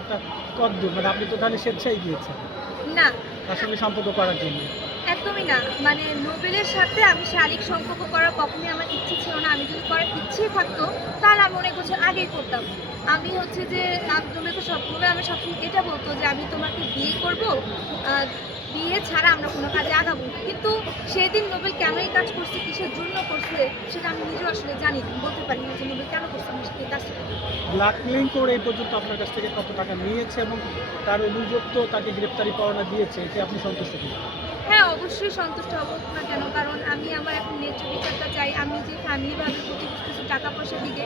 যোগাযোগটা কতদূর? মানে আপনি তো তাহলে স্বেচ্ছায় গিয়েছেন না, তার সঙ্গে সম্পর্ক করার জন্য। একদমই না। মানে নোবেলের সাথে আমি শারীরিক সম্পর্ক করার কখনোই আমার ইচ্ছে ছিল না। আমি যদি করার ইচ্ছেই থাকতো, তাহলে আমি অনেক বছর আগেই করতাম। আমি হচ্ছে যে নোবেলকে নোবেল আমাকে সবসময় এটা বলতো যে, "আমি তোমাকে বিয়ে করব। আ বিয়ে ছাড়া আমরা কোনো কাজে আগাবো না।" কিন্তু সেদিন নোবেল কেন এই কাজ করছে, কিসের জন্য করছে, সেটা আমি নিজেও আসলে জানি না। বলতে পারি না যে নোবেল কেন করছে আমার সাথে এই কাজটা। ব্ল্যাকমেইল করে এই পর্যন্ত আপনার কাছ থেকে কত টাকা নিয়েছে এবং তার অভিযোগ তো তাকে গ্রেপ্তারি পরোয়ানা দিয়েছে। এতে আপনি সন্তুষ্ট কিনা? হ্যাঁ, অবশ্যই সন্তুষ্ট হব না কেন? কারণ আমি আমার এখন ন্যায্য বিচারটা চাই। আমি যে ফ্যামিলিভাবে ক্ষতিগ্রস্ত টাকা-পয়সার দিকে,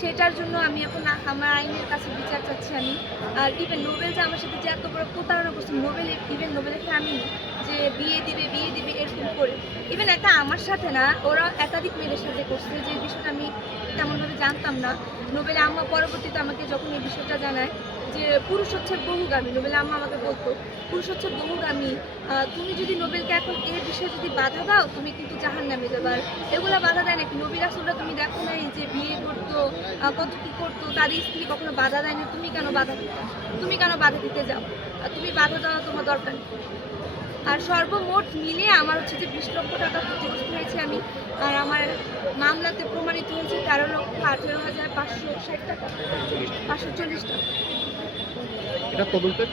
সেটার জন্য আমি এখন আমার আইনের কাছে বিচার চাচ্ছি আমি। আর ইভেন নোবেল যে আমার সাথে যে এত বড় প্রতারণা করছে, নোবেলের ফ্যামিলি যে বিয়ে দিবে এরকম করে। ইভেন এটা আমার সাথে না, ওরা একাধিক মেয়েদের সাথে করছে, যে বিষয়টা আমি তেমনভাবে জানতাম না। নোবেলের আম্মা পরবর্তীতে আমাকে যখন এই বিষয়টা জানায় যে পুরুষ হচ্ছে বহুগামী, নোবেলের আম্মা আমাকে বলতো, "পুরুষ হচ্ছে বহুগামী। তুমি যদি নোবেলকে এখন এই বিষয়ে যদি বাধা দাও, তুমি কিন্তু জাহান্নামে যাবে।" আর এগুলা বাধা দেয় নাকি? নবী রাসূলরা তুমি দেখো নাই যে বিয়ে করতো, কত কি করতো, তাদের স্ত্রী কখনো বাধা দেয়নি। তুমি কেন বাধা দিতে? তুমি কেন বাধা দিতে যাও? তুমি বাধা দেওয়া তোমার দরকার নেই। আর সর্বমোট মিলিয়ে আমার হচ্ছে যে 20 লক্ষ টাকা ক্ষতিগ্রস্ত হয়েছি আমি। আর আমার মামলাতে প্রমাণিত হয়েছে 13,18,560 টাকা, 540 টাকা। এটা তদন্তের